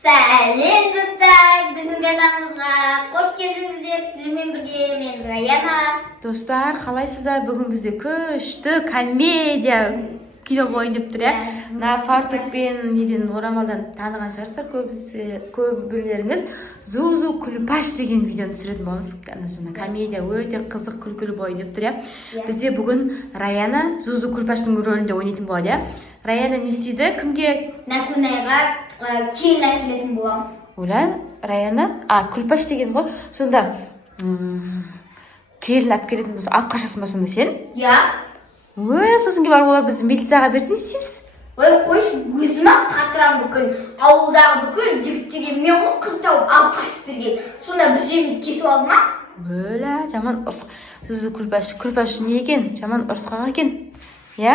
Сәлем достар, біздің каналымызға қош келдіңіздер. Сіздермен бірге мен Раяна. Достар, қалайсыздар? Бүгін бізде күшті комедия кино болайын деп тұр, мына фартукпен неден орамалдан таныған шығарсыздар көбілеріңіз. Зузу Күлпаш деген видеоны түсіретін боламыз. Комедия өте қызық, күлкілі болайын деп тұр. Бізде бүгін Раяна Зузу Күлпаштың рөлінде ойнайтын болады. Раяна не істейді? Кімге? Накунайға келін әкелетін болам. Оля, Раяна, Күлпаш деген бол. Сонда келін алып келетін болса, алып қашасың ба сонда сен? Я. Сосын кейін барып олар бізді милицияға берсін, істейміз. Ой, қойшы, өзіме қатырам бүкіл ауылдағы бүкіл жігіттерге мен ғой қыз тауып алып қашып берген. Сонда бір жерімді кесіп алды ма? Оля, жаман ұрыс. Зузу Күлпаш не екен? Жаман ұрысқаға екен. Я?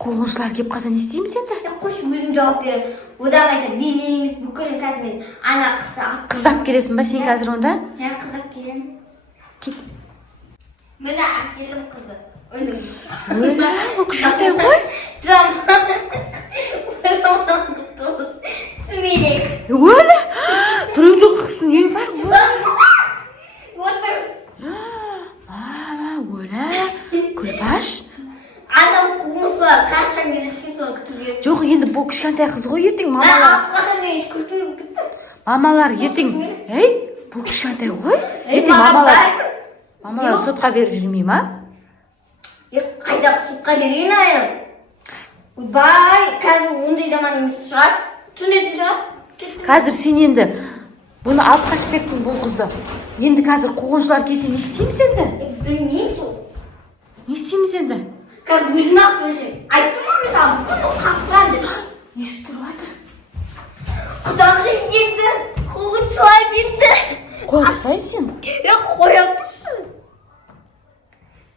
Қуғыншылар келіп қалса не істейміз енді? Қойшы, өзім жауап беремін. Одан айтады, билейміз бүкіл қазір мен ана қысы алып. Қыздап келесің ба сен қазір онда? Я қыздап келемін. Кет. Міне әкелдім қызы. Өніміз. Оля, ол кішкентай ғой. Жаман дос. Сүмелек. Оля, біреудің қыздың ең бар ғой. Отыр. Оля, Күлпаш. Адам қуғыншылар қашан келеді соны күтуге. Жоқ, енді бұл кішкентай қыз ғой, ертең мамалар. Алып қашан келеді күтуге күттім. Мамалар ертең. Бұл кішкентай ғой. Ертең мамалар сотқа беріп жүрмей ма? Қайда сотқа берген айым? Бай, қазір ондай жаман емес шығар. Түсінетін шығар. Қазір сен енді бұны алып қашып кеттің бұл қызды. Енді қазір қуғыншылар келсе не істейміз енді? Білмеймін сол. Не істейміз енді? Қазір өзіме ақ сөйлесем. Айттым ма мен саған бұны қақтырам деп. Не істеп жатыр? Құдағи келді, қуғыншылар келді. Қоя тұрсай сен? Қоя тұршы.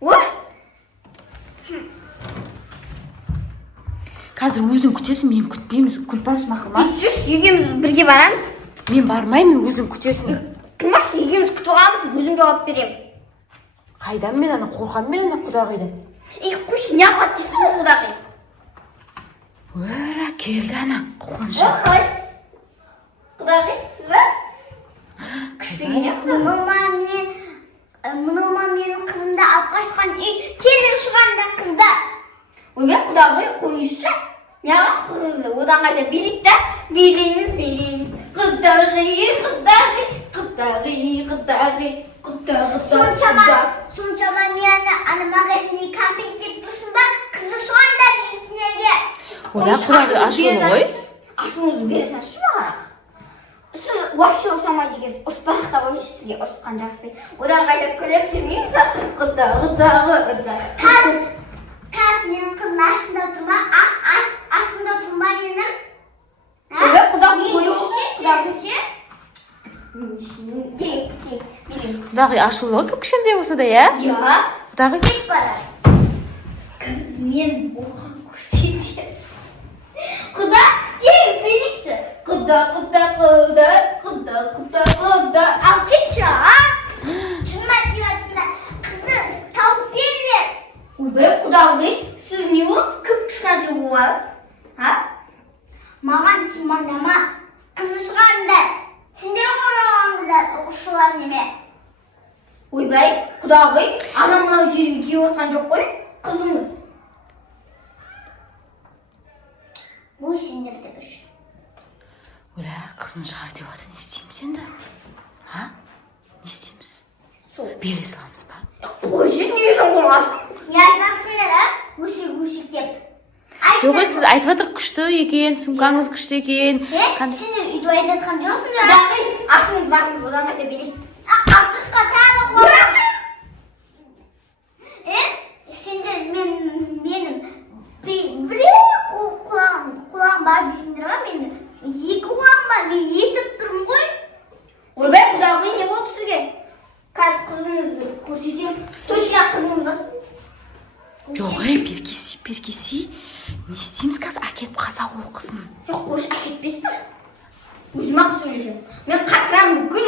Ой. Қазір өзің күтесің, мен күтпейміз. Күлпаш мақұл ма? Жүрші, екеуміз бірге барамыз. Мен бармаймын, өзің күтесің. Күлмаш, екеуміз күтіп аламыз, өзім жауап беремін. Қайдан мен ана қорқам мен ана құдағидан. Қойшы, не қылады дейсің ол құдағи? Өра, келді ана қуғыншы. Қалайсыз? Құдағи, сіз ба? Күштеген не құдағи? Мынаума менің қызымды алып қашқан үй тезірек шығарында қызды. Оймен құдағи қойшы. Не қыласыз қызыңызды? Одан қайда билейік та, билейміз. Құдағи. Соншама мені ана магазинге кәмпеттеп тұрсын ба, қызды шығарында деймісің неге? Оля, құдағи ашуы ғой. Ашуыңызды бересіңізші маған. Сіз вообще ұрсамайды екенсіз, ұрыспай та қойшы, сізге ұрысқан жақсы. Одан қайда күліп жүрмейміз, құдағи. Тас менің қызым астында тұрма, астында тұрма менің. Құдағи қойшы. Келіңіз. Құдағи ашулы ғой, кішкентай болса да, я? Я? Құдағи Кет бара. Кіз мен оған көрсетем. Құда, келін билейікші. Құда. Ал кетші, шынма тирасында қызды тауып беріңдер. Ойбай, құдағи, сіз не болды? Кіп кішкентай болады? Маған түсімандама, қызды шығарыңдар. Сендер оралаңыздар, оқушылар неме. Ойбай, құдағи, анам мынау жерге келіп отқан жоқ қой, қызыңыз. Бұл сендерді үшін. Оля, қызын шығар деп жатыр, не істейміз енді? Не істейміз? Бере саламыз ба? Қойшы, не үшін қорғасың? Не айтатсыңдар, өшек деп. Жоқ, сіз айтып жатыр күшті екен, сумкаңыз күшті екен. Сендер үйді айтатқан жоқсыңдар. Құдағи, ашыңыз басыңыз, одан қайта билейік. Артысқа тағы қойып. Сендер менің құлағым бар дейсіңдер ма? Менің екі құлағым бар, мен естіп тұрмын ғой. Ойбай, құдағи, не болды сізге? Қазір қызыңызды көрсетем. Точно қызыңыз басын. Жоқ, перкесі. Не істейміз қазір? Әкетіп қалса ол қызын. Қош, әкетпес пе? Өзім ақ сөйлесем. Мен қатырам бүкіл,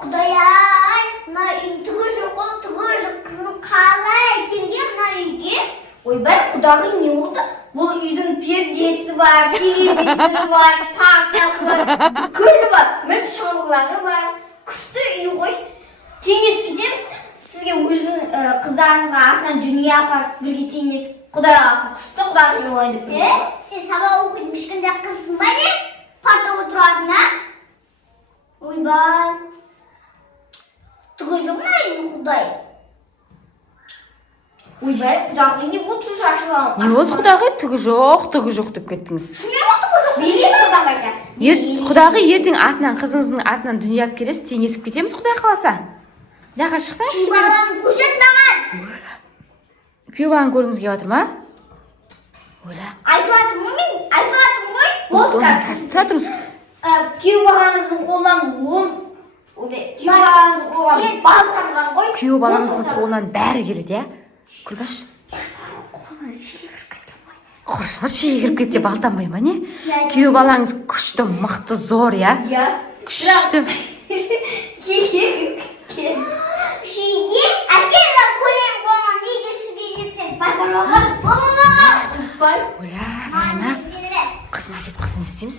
Құдай-ай, мына үйдің түгі жоқ, қызым қалай келген мына үйге? Ойбай, құдағи не болды? бұл үйдің пердесі бар, телевизоры бар, партасы бар, бүкілі бар, шалғылары бар. Күшті үй ғой. Теңесіп кетеміз. Сізге өзің қыздарыңызға артынан дүние апарып бірге теңесіп, Құдай қаласа күшті құдағи ойындып көреді. Сен сабақ оқитын кішкентай қызсың ба не? Партаға тұратын, а? Ойбай. Түгі жоқ ма енді Құдай? Ойбай, құдағи не болды шашылам? Не болды құдағи? Түгі жоқ деп кеттіңіз. Шынымен болды түгі жоқ. Менен шодан қайта. Құдағи ертең артынан қызыңыздың артынан дүние алып келесіз, теңесіп кетеміз Құдай қаласа. Жаққа шықсаңызшы мен. Баланы көрсет маған. Күйеу баланы көргіңіз келіп жатыр ма? Ойла. Айтылатым ғой мен, айтылатым ғой. Болды Тұра қазір. тұрыңыз. Күйеу балаңыздың қолынан күйеу балаңыздың қолынан балтырған ғой. Күйеу балаңыздың қолынан бәрі келеді, иә? Күлбаш. Құршылар шеге кіріп кетсе балтанбай ма не? Күйеу балаңыз күшті, мықты, зор, иә? Иә. Күшті. Шеге кеткен. Шеге, әкелі көлем болған егісіге жеттен. Бар. Ойла, Райна. Қызына кетіп қалса не істейміз?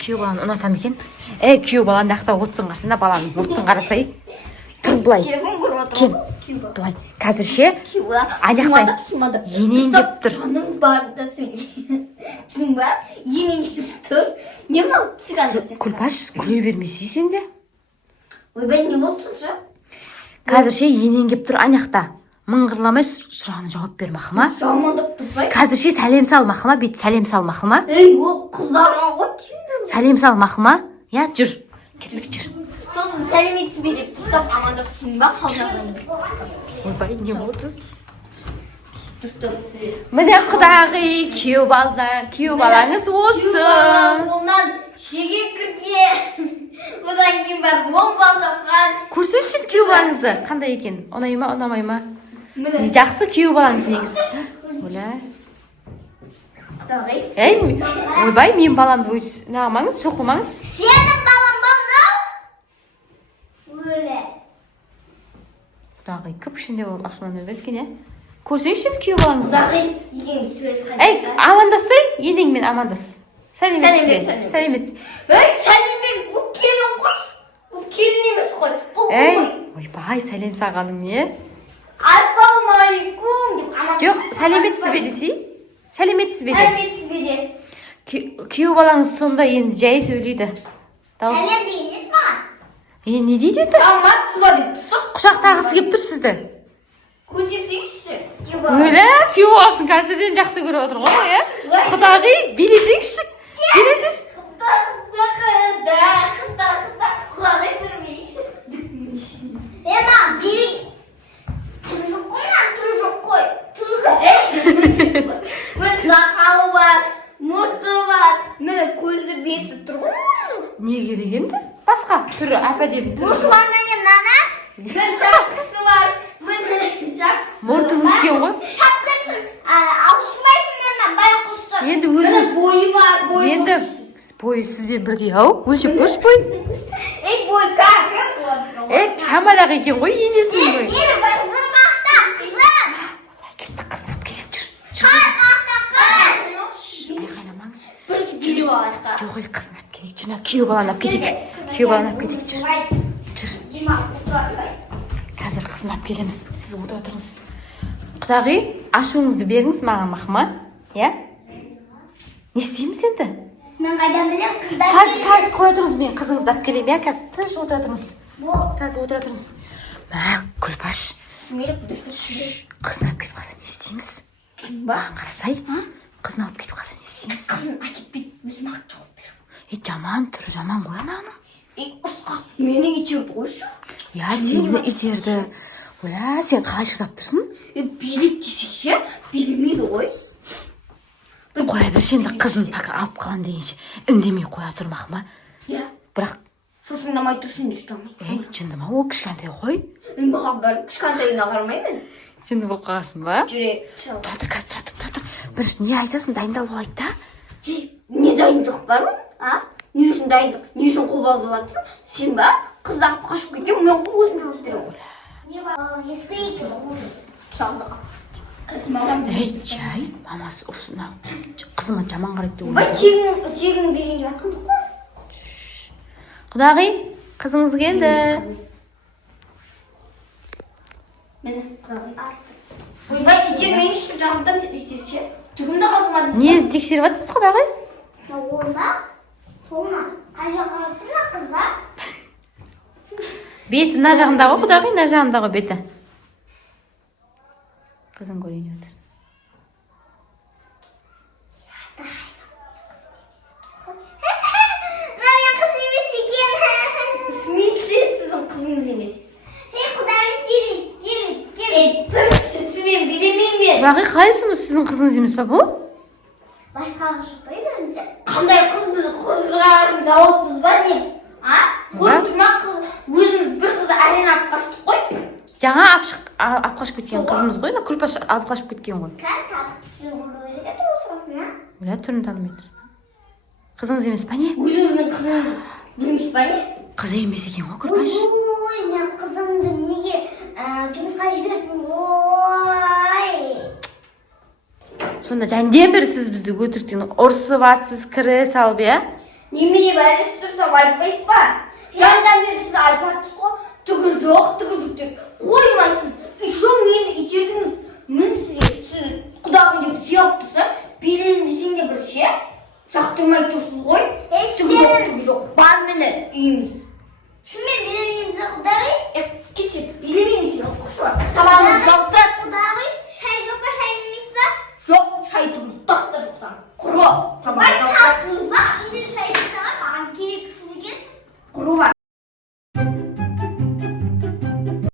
Күйеу баланы ұнатам екен. Күйеу баланы ақта отсын қарсында баланың отсын қарасай. Тұр былай. Телефон көріп отыр. Кел. Былай. Қазір ше. Аяқтай. Енең кеп тұр. Жаның бар да сөйле. Түсің ба? Енең кеп тұр. Не мынау түсіған? Күлпаш, күле бермесей сен де. Ойбай, не болды сонша? Қазір ше енең кеп тұр аяқта. Мыңғырламай сұрағына жауап бер мақыма. Жамандап тұрсай. Қазір ше сәлем сал мақыма, бет сәлем сал мақыма. Ол қыздарға ғой күйді. Сәлем сал мақыма. Я, жүр. Кеттік, жүр. Сосын сәлеметсіз бе деп тұстап амандасың ба қалжағын. Ойбай, не болды? Тұстап. Міне құдағи, күйеу балаңыз осы. Қолынан шеге кірген. Одан кейін бар бомбалдаған. Көрсеңші күйеу балаңызды. Қандай екен? Ұнай ма, ұнамай ма? Не жақсы күйеу балаңыз негізі. Оля. Құдағи. Ойбай, мен баламды нағымаңыз, жұлқымаңыз. Сенің балам ба мынау? Өле. Құдағи, күп ішінде болып ашулана берген, е? Көрсеңші күйеу балаңызды. Құдағи, екеуміз сөз қайда. Амандасай, енеңмен амандас. Сәлеметсіз. Сәлем бұл келін ғой. Бұл келін емес қой. Бұл ғой. Ойбай, сәлем сағаның не? Ассалаумалейкум деп амандасың. Жоқ, сәлеметсіз бе десей? Сәлеметсіз бе де? Сәлеметсіз бе де. Күйеу балаңыз сонда енді жай сөйлейді. Сәлем деген несі маған? Не дейді енді? Саламатсыз ба деп тұстап. Құшақ тағысы кеп тұр сізді. Көтерсеңізші. Өлі, күйеу баласын қазірден жақсы көріп отыр ғой, е? Құдағи, билесеңші. Билесеңші. Құдағи көрмейікші. Маған бері түрі жоқ қой ма? Түрі жоқ қой. Түрі жоқ. Міне сақалы бар, мұрты бар, міне көзі беті тұр ғой. Не керек енді? Басқа түрі, әп-әдемі түрі. Мұрты бар міне мынаны? Міне шапкасы бар, міне шапкасы. Мұрты өскен ғой. Шапкасын ауыстырмайсың мені байқұсты. Енді Міне өзіңіз... бойы бар, бойы. Енді бойы сізбен бірге, ау? Өлшеп көрші бой. Бой как раз болады. Шамалақ екен ғой, енесінің бойы. Мені қызым мақта, қызым. Кетті, қызын алып келем, жүр. Мақта, Айқайламаңыз. Бірінші беріп алайық та. Жоқ, қызын алып келейік. Жүр, күйеу баланы алып кетейік. Күйеу баланы алып кетейік, жүр. Жүр. Қазір қызын алып келеміз. Сіз ода отырыңыз. Құдағи, ашуыңызды беріңіз маған мақыма. Иә? Не істейміз енді? Мен қайдан білем қыздар. Қазір қоя тұрыңыз, мен қызыңызды алып келем, иә? Қазір тыныш отыра тұрыңыз. Қазір отыра тұрыңыз. Күлпаш. Қызын алып кетіп қалса не істейміз? Маған қарасай. Қызын алып кетіп қалса не істейміз? Қызын әкетпейді, өзім ақ жауап берем. Жаман, түрі жаман ғой ананың. Ұсқақ, мені итерді қойшы. Я, сені итерді. Оля, сен қалай шыдап тұрсың? Билет десекші, билемейді ғой. Қоя берші енді қызын пәкі алып қалан дегенше үндемей қоя тұрмақ ма? Иә. Бірақ... Шошыңдамай тұрсын де ұштамай. Жынды ма, ол кішкентай ғой? Маған бар, кішкентайына қарамаймын. Жынды болып қаласың ба? Жүре. Тұр, қазір тұр. Бірінші не айтасың, дайындал болайды да? Не дайындық бар ма? Не үшін дайындық? Не үшін қобалжып жатсың? Сен ба? Қыз ағып қашып кеткен, мен өзім жауап беремін. Не бар? Ескі екен. Сандыға. Kızım alam. Ey çay, mamасы ұрсына. Қызыма жаман қарайды деп Бай тегін берейін деп жатқан жоқ қой. Құдағи, қызыңыз келді. Міне құдағи. Ойбай, итер мен үшін жағымдан істетші. Түгімді қалдырмадым. Не тексеріп жатсыз, құдағи? Солна. Солна. Қай жаққа отырма қыза? Беті мына жағында ғой, құдағи, мына жағында ғой беті. Қызың көрейін деп отыр. Мына қыз емес екен. В смысле сіздің қызыңыз емес? Мен құдағи келin. Тұршы, мен білемеймін. Құдағи, қай сонда сіздің қызыңыз емес па бұл? Басқаға шықпай беріңіз. Қандай қыз біз қызғырарымыз ауытпыз ба не? Көріп тұрма қыз, өзіміз бір қызды әрен алып қаштық қой. Жаңа алып қашып кеткен қызымыз ғой, күлпаш алып қашып кеткен ғой. Кән тапып жүрген бөлігі тұрсасына. Оля түрін танымай тұрсыз ба? Қызыңыз емес па не? Өзіңіздің қызыңыз білмейсіз ба не? Қыз емес екен ғой, күлпаш. Ой, мен қызымды неге жұмысқа жібердім ғой. Сонда жәнден бері сіз бізді өтіріктен ұрсып атсыз, кіре салып, иә? Немене бәрі тұрсам айтпайсыз ба? Жандан бері сіз айтып жатсыз ғой, түгі жоқ деп қоймайсыз. Еще мені итердіңіз. Мен сіз құдағым деп сыйлап тұрса, берейін десең де бір ше, жақтырмай тұрсыз ғой. Түгі жоқ. Бар мені үйіміз.